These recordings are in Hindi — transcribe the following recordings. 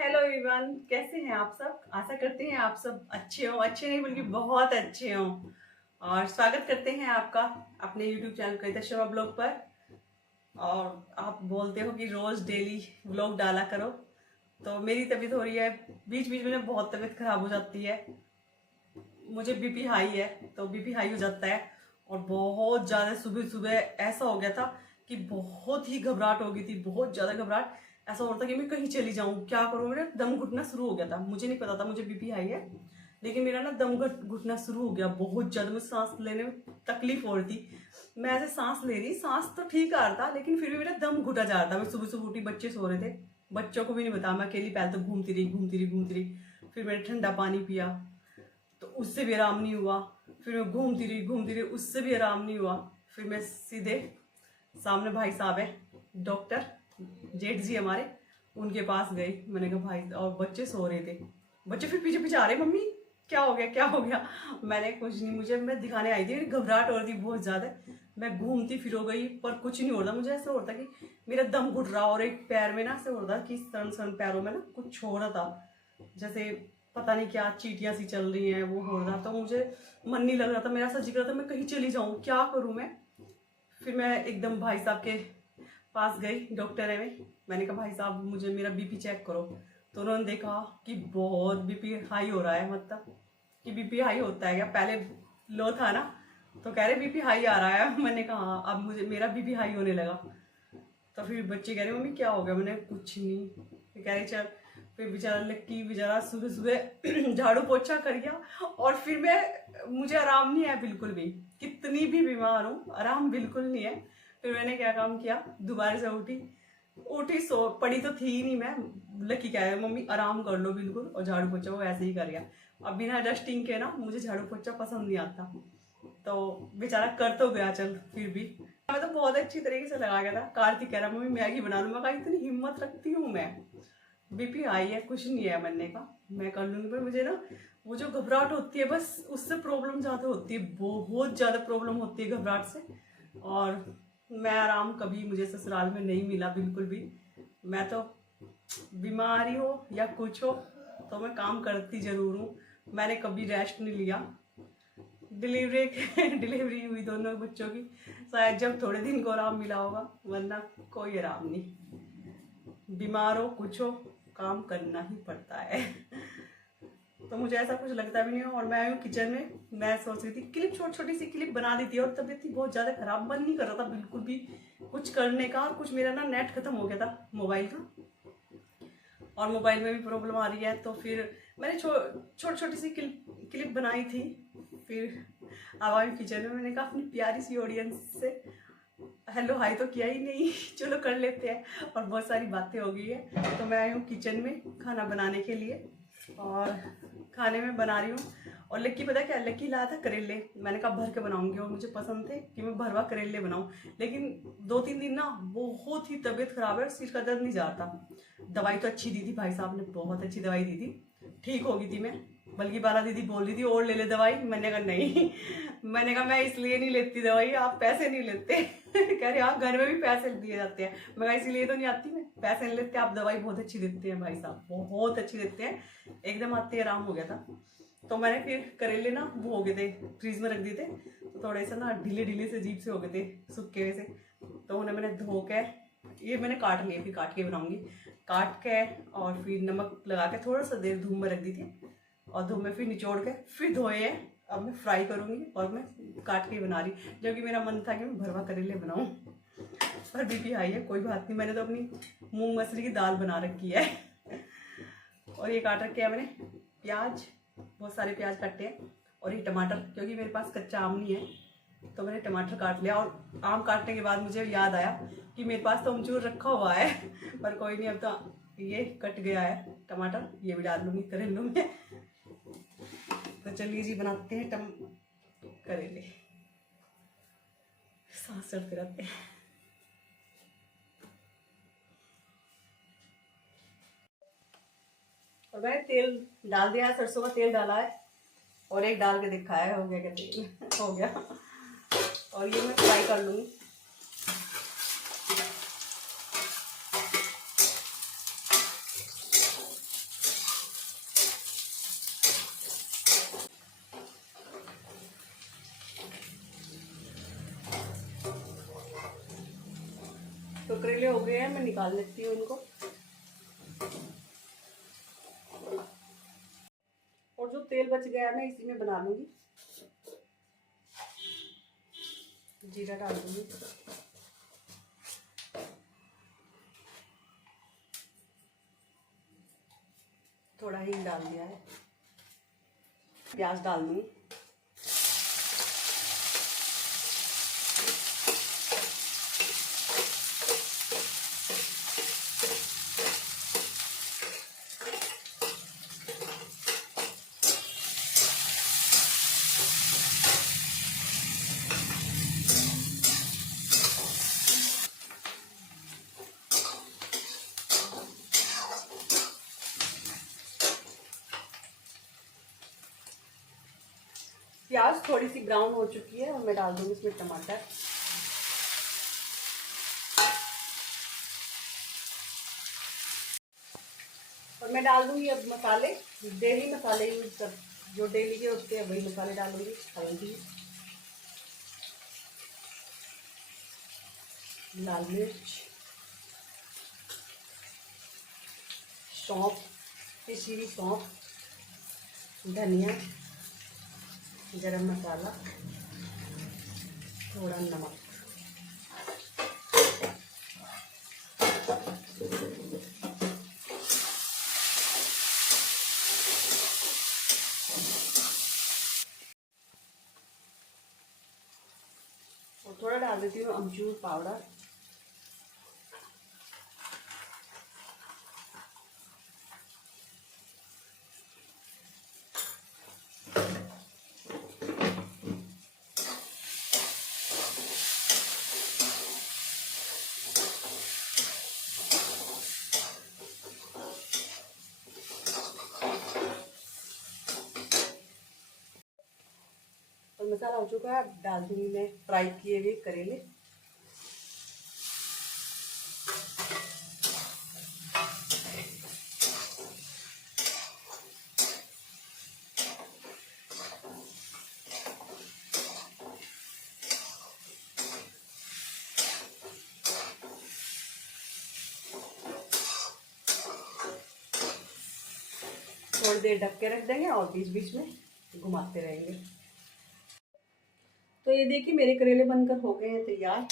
हेलो एवरीवन, कैसे हैं आप सब। आशा करते हैं आप सब अच्छे हो, अच्छे नहीं बल्कि बहुत अच्छे हो। और स्वागत करते हैं आपका अपने YouTube channel Kavita Sharma blog पर। और आप बोलते हो कि रोज डेली ब्लॉग डाला करो, तो मेरी तबीयत हो रही है, बीच बीच में बहुत तबीयत खराब हो जाती है। मुझे बीपी हाई है, तो बीपी हाई हो जाता है। और बहुत ज़्यादा सुबह सुबह ऐसा हो गया था कि बहुत ही घबराहट हो गई थी, बहुत ज़्यादा घबराहट। ऐसा हो रहा था कि मैं कहीं चली जाऊँ, क्या करूँ। मेरा दम घुटना शुरू हो गया था, मुझे नहीं पता था मुझे बीपी हाई है, लेकिन मेरा ना दम घुटना शुरू हो गया बहुत ज़्यादा। मुझे सांस लेने में तकलीफ हो रही थी। मैं ऐसे सांस ले रही, सांस तो ठीक आ रहा था, लेकिन फिर भी मेरा दम घुटा जा रहा था। मैं सुबह सुबह उठी, बच्चे सो रहे थे, बच्चों को भी नहीं बताया, मैं अकेली पहले तो घूमती रही। फिर मैंने ठंडा पानी पिया, तो उससे भी आराम नहीं हुआ। फिर मैं घूमती रही, उससे भी आराम नहीं हुआ। फिर मैं सीधे सामने भाई साहब है डॉक्टर जेठ जी हमारे, उनके पास गई। मैंने कहा भाई, और बच्चे सो रहे थे, बच्चे फिर पीछे पीछे आ रहे, मम्मी क्या हो गया क्या हो गया। मैंने कुछ नहीं, मुझे मैं दिखाने आई थी, मेरी घबराहट हो रही थी बहुत ज़्यादा। मैं घूमती फिर हो गई पर कुछ नहीं हो रहा। मुझे ऐसा होता कि मेरा दम घुट रहा, और एक पैर में ना ऐसे हो रहा कि सन सन पैरों में ना कुछ हो रहा था, जैसे पता नहीं क्या चीटियां सी चल रही हैं, वो हो रहा। तो मुझे मन नहीं लग रहा था, मेरा ऐसा जिक्र था मैं कहीं चली जाऊँ, क्या करूँ मैं। फिर मैं एकदम भाई साहब के पास गई, डॉक्टर है में। मैंने कहा भाई साहब मुझे मेरा बीपी चेक करो। तो उन्होंने देखा कि बहुत बीपी हाई हो रहा है, मतलब कि बीपी हाई होता है क्या, पहले लो था ना। तो कह रहे बीपी हाई आ रहा है। मैंने कहा हाँ, अब मुझे मेरा बीपी हाई होने लगा। तो फिर बच्चे कह रहे मम्मी क्या हो गया। मैंने कुछ नहीं। फिर कह रहे चल। फिर बेचारा लक्की बेचारा सुबह सुबह झाड़ू पोछा कर गया। और फिर मुझे आराम नहीं है बिल्कुल भी, कितनी भी बीमार हूँ आराम बिल्कुल नहीं है। फिर मैंने क्या काम किया, दोबारा से उठी उठी सो पड़ी तो थी ही नहीं मैं। लकी कह रहे मम्मी आराम कर लो बिल्कुल, और झाड़ू पोछा वो ऐसे ही कर गया। अब बिना डस्टिंग के ना मुझे झाड़ू पोछा पसंद नहीं आता, तो बेचारा कर तो गया। चल फिर भी मैं तो बहुत अच्छी तरीके से लगा गया था। कार्तिक कह रहा मम्मी मैगी बना लूँ, मैं कहा इतनी हिम्मत रखती हूँ मैं, बीपी हाई है कुछ नहीं है, बनने का मैं कर लूंगी। पर मुझे ना वो जो घबराहट होती है बस उससे प्रॉब्लम ज़्यादा होती है, बहुत ज़्यादा प्रॉब्लम होती है घबराहट से। और मैं आराम कभी मुझे ससुराल में नहीं मिला बिल्कुल भी। मैं तो बीमारी हो या कुछ हो तो मैं काम करती ज़रूर हूँ। मैंने कभी रेस्ट नहीं लिया। डिलीवरी हुई दोनों बच्चों की, शायद जब थोड़े दिन को आराम मिला होगा, वरना कोई आराम नहीं। बीमार हो कुछ हो काम करना ही पड़ता है। तो मुझे ऐसा कुछ लगता भी नहीं हो। और मैं आई हूँ किचन में, मैं सोच रही थी क्लिप छोटी सी क्लिप बना दी थी, और तबीयत थी बहुत ज़्यादा खराब, मन नहीं कर रहा था बिल्कुल भी कुछ करने का। और कुछ मेरा ना नेट खत्म हो गया था मोबाइल का, और मोबाइल में भी प्रॉब्लम आ रही है। तो फिर मैंने छोटी सी क्लिप बनाई थी। फिर अब आई किचन में, मैंने कहा अपनी प्यारी सी ऑडियंस से हेलो हाई तो किया ही नहीं, चलो कर लेते हैं। और बहुत सारी बातें हो गई है। तो मैं आई हूँ किचन में खाना बनाने के लिए, और खाने में बना रही हूँ। और लक्की पता क्या, लक्की लाया था करेले, मैंने कहा भर के बनाऊंगी, और मुझे पसंद थे कि मैं भरवा करेले बनाऊँ। लेकिन 2-3 दिन ना बहुत ही तबीयत खराब है, सिर का दर्द नहीं जा रहा। दवाई तो अच्छी दी थी, भाई साहब ने बहुत अच्छी दवाई दी थी, ठीक हो गई थी मैं। बल्कि बाला दीदी बोल रही थी और ले ले दवाई, मैंने कहा नहीं। मैंने कहा मैं इसलिए नहीं लेती दवाई, आप पैसे नहीं लेते। कह रहे आप घर में भी पैसे दिए जाते हैं। मैं कहा इसीलिए तो नहीं आती मैं, पैसे नहीं लेते आप, दवाई बहुत अच्छी देते हैं भाई साहब, बहुत अच्छी देते हैं, एकदम आते आराम हो गया था। तो मैंने फिर करेले ना वो हो गए थे, फ्रीज में रख दिए थे, तो थोड़े से ना ढीले ढीले से अजीब से हो गए थे, सूखे हुए से। तो उन्हें मैंने धो के, ये मैंने काट लिए, फिर काट के बनाऊंगी। काट के और फिर नमक लगा के थोड़ा सा देर धूप में रख दी थी, और धूप में फिर निचोड़ के फिर धोए हैं। अब मैं फ्राई करूंगी, और मैं काट के बना रही, जबकि मेरा मन था कि मैं भरवा करेले बनाऊं। पर बीपी हाई है, कोई बात नहीं, मैंने तो अपनी मूंग मसरी की दाल बना रखी है। और ये काट रखे है मैंने प्याज, बहुत सारे प्याज काटे हैं, और ये टमाटर, क्योंकि मेरे पास कच्चा आम नहीं है तो मैंने टमाटर काट लिया। और आम काटने के बाद मुझे याद आया कि मेरे पास तो अमचूर रखा हुआ है, पर कोई नहीं, अब तो ये कट गया है टमाटर, ये भी डाल लूँगी करेलों में। तो चलिए जी बनाते हैं करेले, सांस चढ़ते रहते हैं। और मैंने तेल डाल दिया है, सरसों का तेल डाला है, और एक डाल के देखा है, हो गया क्या तेल। हो गया। और ये मैं फ्राई कर लूँगी। हो गए हैं, मैं निकाल लेती हूँ इनको। और जो तेल बच गया है मैं इसी में बना लूँगी। जीरा डाल दूँगी, थोड़ा हींग डाल दिया है, प्याज डाल दूँगी। प्याज थोड़ी सी ब्राउन हो चुकी है और मैं डाल दूँगी इसमें टमाटर। और मैं डाल दूँगी अब मसाले, डेली मसाले यूज कर, जो डेली के होते हैं वही मसाले डालूँगी। हल्दी, लाल मिर्च, सौंफ, पिसी हुई सौंफ, धनिया, गरम मसाला, थोड़ा नमक। और थोड़ा डाल देती हूँ अमचूर पाउडर। और मसाला हो चुका है, डाल दूंगी मैं फ्राई किए हुए करेले। थोड़ी देर ढक के रख देंगे और बीच बीच में घुमाते रहेंगे। तो ये देखिए मेरे करेले बनकर हो गए हैं तैयार।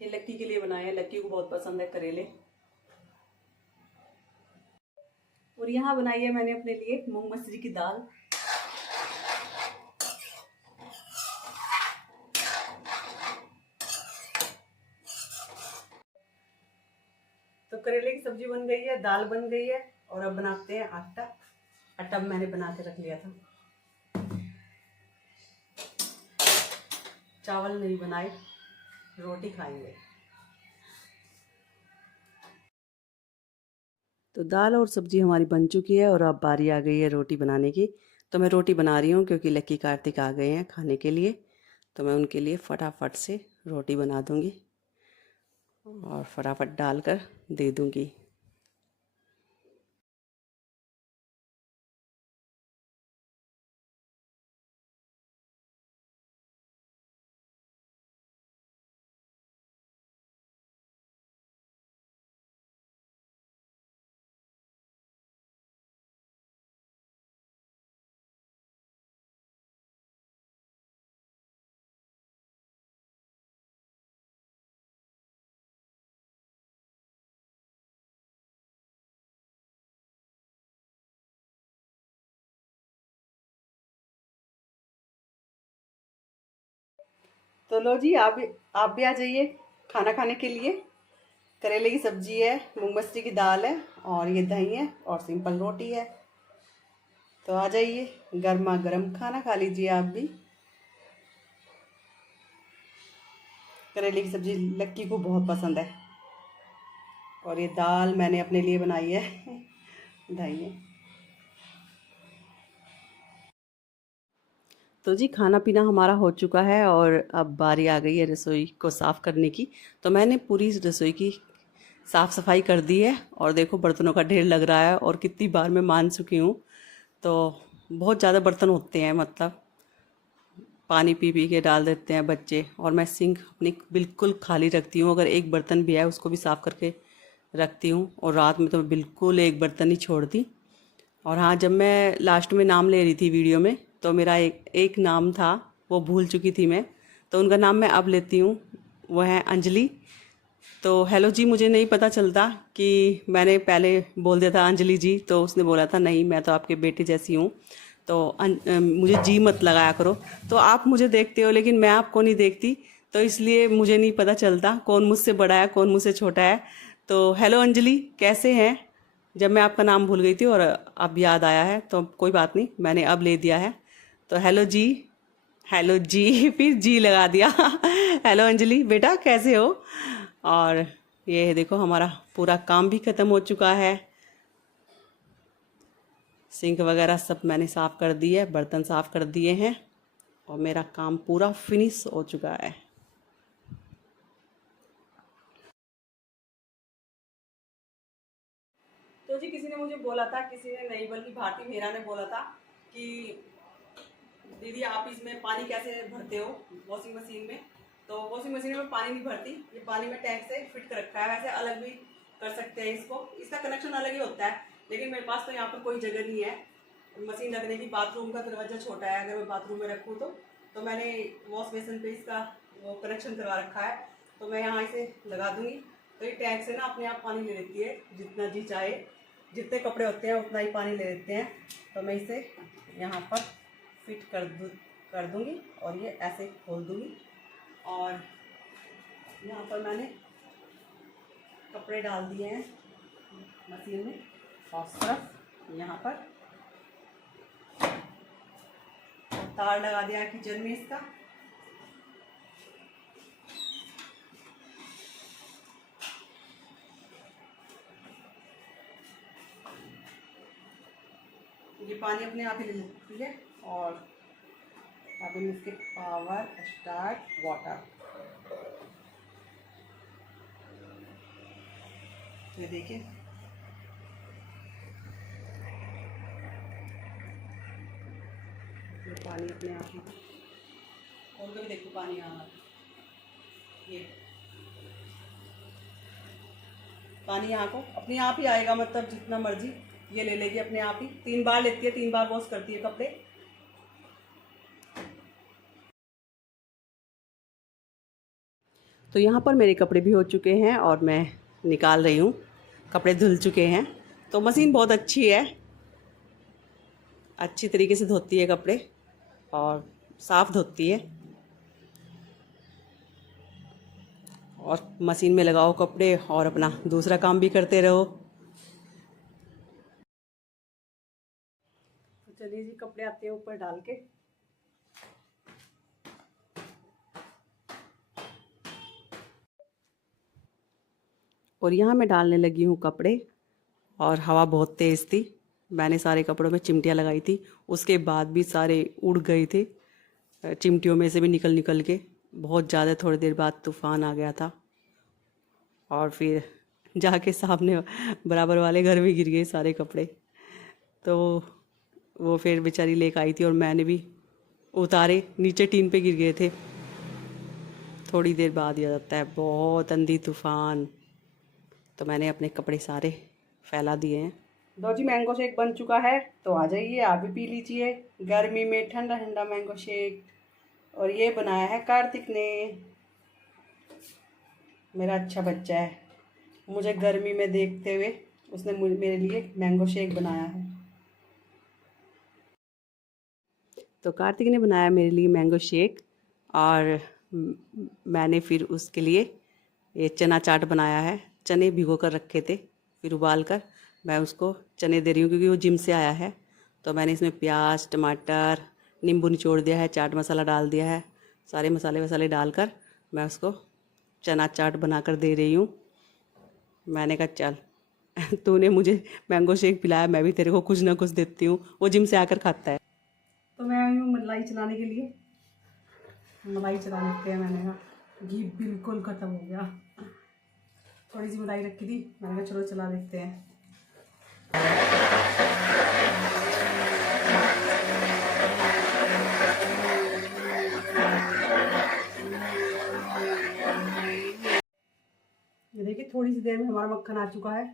ये लक्की के लिए बनाए हैं, लक्की को बहुत पसंद है करेले। और यहाँ बनाई है मैंने अपने लिए मूंग मसूरी की दाल। तो करेले की सब्जी बन गई है, दाल बन गई है, और अब बनाते हैं आटा। आटा मैंने बना के रख लिया था, चावल नहीं बनाए, रोटी खाएंगे। तो दाल और सब्जी हमारी बन चुकी है और अब बारी आ गई है रोटी बनाने की। तो मैं रोटी बना रही हूँ क्योंकि लक्की कार्तिक आ गए हैं खाने के लिए, तो मैं उनके लिए फटाफट से रोटी बना दूँगी और फटाफट डालकर दे दूँगी। तो लो जी, आप भी आ जाइए खाना खाने के लिए। करेले की सब्जी है, मूंग मसूरी की दाल है, और ये दही है और सिंपल रोटी है। तो आ जाइए, गर्मा गर्म खाना खा लीजिए आप भी। करेले की सब्जी लक्की को बहुत पसंद है, और ये दाल मैंने अपने लिए बनाई है। दही है। तो जी खाना पीना हमारा हो चुका है और अब बारी आ गई है रसोई को साफ़ करने की। तो मैंने पूरी रसोई की साफ़ सफाई कर दी है, और देखो बर्तनों का ढेर लग रहा है, और कितनी बार मैं मान चुकी हूँ। तो बहुत ज़्यादा बर्तन होते हैं, मतलब पानी पी पी के डाल देते हैं बच्चे। और मैं सिंक अपनी बिल्कुल खाली रखती हूँ, अगर एक बर्तन भी है उसको भी साफ़ करके रखती हूँ। और रात में तो मैं बिल्कुल एक बर्तन नहीं छोड़ती। और हाँ, जब मैं लास्ट में नाम ले रही थी वीडियो में, तो मेरा एक नाम था, वो भूल चुकी थी मैं, तो उनका नाम मैं अब लेती हूँ, वो है अंजलि। तो हेलो जी, मुझे नहीं पता चलता कि मैंने पहले बोल दिया था अंजलि जी, तो उसने बोला था नहीं मैं तो आपके बेटे जैसी हूँ, तो मुझे जी मत लगाया करो। तो आप मुझे देखते हो लेकिन मैं आपको नहीं देखती, तो इसलिए मुझे नहीं पता चलता कौन मुझसे बड़ा है कौन मुझसे छोटा है। तो हेलो अंजलि, कैसे हैं? जब मैं आपका नाम भूल गई थी और अब याद आया है, तो कोई बात नहीं, मैंने अब ले दिया है। तो हेलो जी फिर जी लगा दिया हेलो अंजलि बेटा, कैसे हो? और ये देखो हमारा पूरा काम भी ख़त्म हो चुका है। सिंक वगैरह सब मैंने साफ़ कर दी है, बर्तन साफ़ कर दिए हैं और मेरा काम पूरा फिनिश हो चुका है। तो जी किसी ने मुझे बोला था, किसी ने नहीं बल्कि भारती मेहरा ने बोला था कि दीदी आप इसमें पानी कैसे भरते हो वॉशिंग मशीन में? तो वॉशिंग मशीन में पानी नहीं भरती, ये पानी में टैंक से फिट कर रखा है। वैसे अलग भी कर सकते हैं इसको, इसका कनेक्शन अलग ही होता है, लेकिन मेरे पास तो यहाँ पर कोई जगह नहीं है मशीन रखने की। बाथरूम का दरवाज़ा छोटा है, अगर मैं बाथरूम में रखूँ तो मैंने वॉश बेसिन पे इसका वो कनेक्शन करवा रखा है, तो मैं यहाँ इसे लगा दूँगी। तो ये टैंक से ना अपने आप पानी ले लेती है, जितना जी चाहे, जितने कपड़े होते हैं उतना ही पानी ले लेते हैं। तो मैं इसे यहाँ पर फिट कर दूँगी और ये ऐसे खोल दूँगी। और यहाँ पर मैंने कपड़े डाल दिए हैं मशीन में, और सिर्फ यहाँ पर तार लगा दिया है किचन में इसका। ये पानी अपने आप ही ले लेती है। और अब हम इसके पावर स्टार्ट वाटर, ये देखिए ये पानी अपने आप ही खोल कर भी देखो, पानी आ रहा है। ये पानी यहाँ को अपने आप ही आएगा, मतलब जितना मर्जी ये ले लेगी अपने आप ही। 3 बार लेती है, 3 बार वॉश करती है कपड़े। तो यहाँ पर मेरे कपड़े भी हो चुके हैं और मैं निकाल रही हूँ, कपड़े धुल चुके हैं। तो मशीन बहुत अच्छी है, अच्छी तरीके से धोती है कपड़े और साफ़ धोती है। और मशीन में लगाओ कपड़े और अपना दूसरा काम भी करते रहो। तो चलिए जी, कपड़े आते हैं ऊपर डाल के। और यहाँ मैं डालने लगी हूँ कपड़े, और हवा बहुत तेज़ थी, मैंने सारे कपड़ों में चिमटियाँ लगाई थी, उसके बाद भी सारे उड़ गए थे चिमटियों में से भी निकल निकल के। बहुत ज़्यादा थोड़ी देर बाद तूफ़ान आ गया था और फिर जाके सामने बराबर वाले घर में गिर गए सारे कपड़े। तो वो फिर बेचारी लेकर आई थी और मैंने भी उतारे, नीचे टीन पे गिर गए थे। थोड़ी देर बाद ही आ जाता है बहुत आंधी तूफ़ान। तो मैंने अपने कपड़े सारे फैला दिए हैं। लो जी, मैंगो शेक बन चुका है, तो आ जाइए आप भी पी लीजिए गर्मी में ठंडा ठंडा मैंगो शेक। और ये बनाया है कार्तिक ने, मेरा अच्छा बच्चा है, मुझे गर्मी में देखते हुए उसने मेरे लिए मैंगो शेक बनाया है। तो कार्तिक ने बनाया मेरे लिए मैंगो शेक, और मैंने फिर उसके लिए ये चना चाट बनाया है। चने भिगो कर रखे थे, फिर उबाल कर मैं उसको चने दे रही हूँ क्योंकि वो जिम से आया है। तो मैंने इसमें प्याज, टमाटर, नींबू निचोड़ दिया है, चाट मसाला डाल दिया है, सारे मसाले वसाले डालकर मैं उसको चना चाट बनाकर दे रही हूँ। मैंने कहा चल तूने मुझे मैंगो शेक पिलाया, मैं भी तेरे को कुछ ना कुछ देती हूँ, वो जिम से आकर खाता है। तो मैं आई हूँ मलाई चलाने के लिए, मलाई चला लेते हैं। मैंने कहा घी बिल्कुल ख़त्म हो गया, थोड़ी सी मलाई रखी थी, मैंने कहा चलो चला लेते हैं। देखिए थोड़ी सी देर में हमारा मक्खन आ चुका है।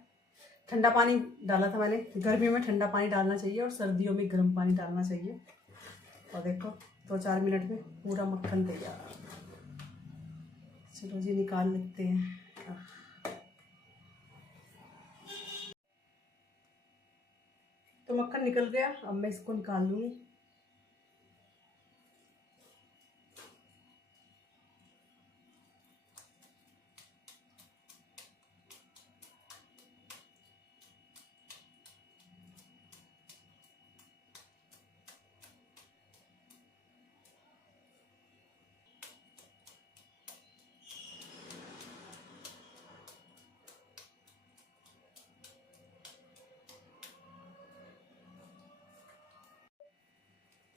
ठंडा पानी डाला था मैंने। गर्मियों में ठंडा पानी डालना चाहिए और सर्दियों में गर्म पानी डालना चाहिए। और देखो 2-4 मिनट में पूरा मक्खन तैयार। चलो जी निकाल लेते हैं। तो मक्खन निकल गया, अब मैं इसको निकाल लूँगी।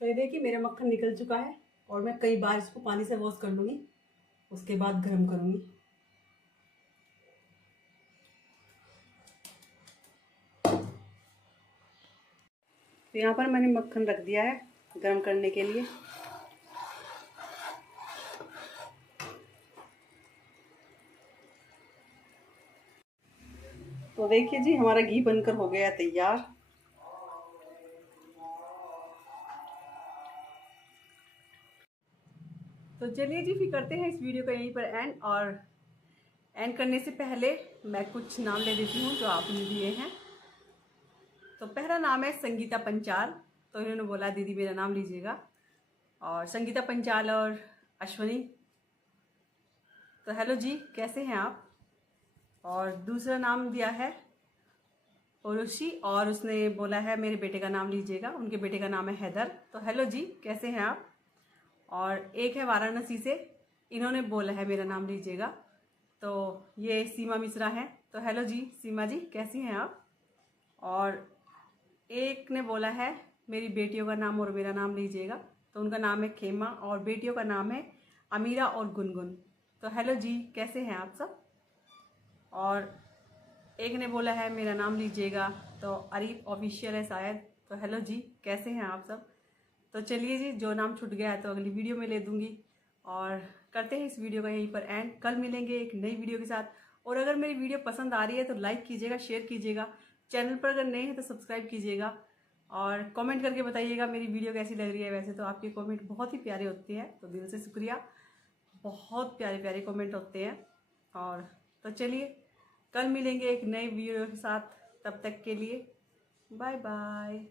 तो ये देखिए मेरा मक्खन निकल चुका है और मैं कई बार इसको पानी से वॉश कर लूँगी, उसके बाद गर्म करूँगी। तो यहाँ पर मैंने मक्खन रख दिया है गर्म करने के लिए। तो देखिए जी हमारा घी बनकर हो गया तैयार। तो चलिए जी फिर करते हैं इस वीडियो को यहीं पर एंड। और एंड करने से पहले मैं कुछ नाम ले देती हूँ जो आपने दिए हैं। तो पहला नाम है संगीता पंचाल। तो इन्होंने बोला दीदी मेरा नाम लीजिएगा। और संगीता पंचाल और अश्वनी, तो हेलो जी कैसे हैं आप। और दूसरा नाम दिया है उर्वशी और उसने बोला है मेरे बेटे का नाम लीजिएगा। उनके बेटे का नाम है हैदर। तो हेलो जी कैसे हैं आप। और एक है वाराणसी से, इन्होंने बोला है मेरा नाम लीजिएगा। तो ये सीमा मिश्रा हैं। तो हेलो जी सीमा जी कैसी हैं आप। और एक ने बोला है मेरी बेटियों का नाम और मेरा नाम लीजिएगा। तो उनका नाम है खेमा और बेटियों का नाम है अमीरा और गुनगुन। तो हेलो जी कैसे हैं आप सब। और एक ने बोला है मेरा नाम लीजिएगा, तो अरीफ ऑफिशियल है शायद। तो हेलो जी कैसे हैं आप सब। तो चलिए जी जो नाम छूट गया है तो अगली वीडियो में ले दूंगी। और करते हैं इस वीडियो का यहीं पर एंड। कल मिलेंगे एक नई वीडियो के साथ। और अगर मेरी वीडियो पसंद आ रही है तो लाइक कीजिएगा, शेयर कीजिएगा। चैनल पर अगर नए हैं तो सब्सक्राइब कीजिएगा। और कमेंट करके बताइएगा मेरी वीडियो कैसी लग रही है। वैसे तो आपके कमेंट बहुत ही प्यारे होते हैं, तो दिल से शुक्रिया। बहुत प्यारे प्यारे कमेंट होते हैं। और तो चलिए कल मिलेंगे एक नए वीडियो के साथ। तब तक के लिए बाय बाय।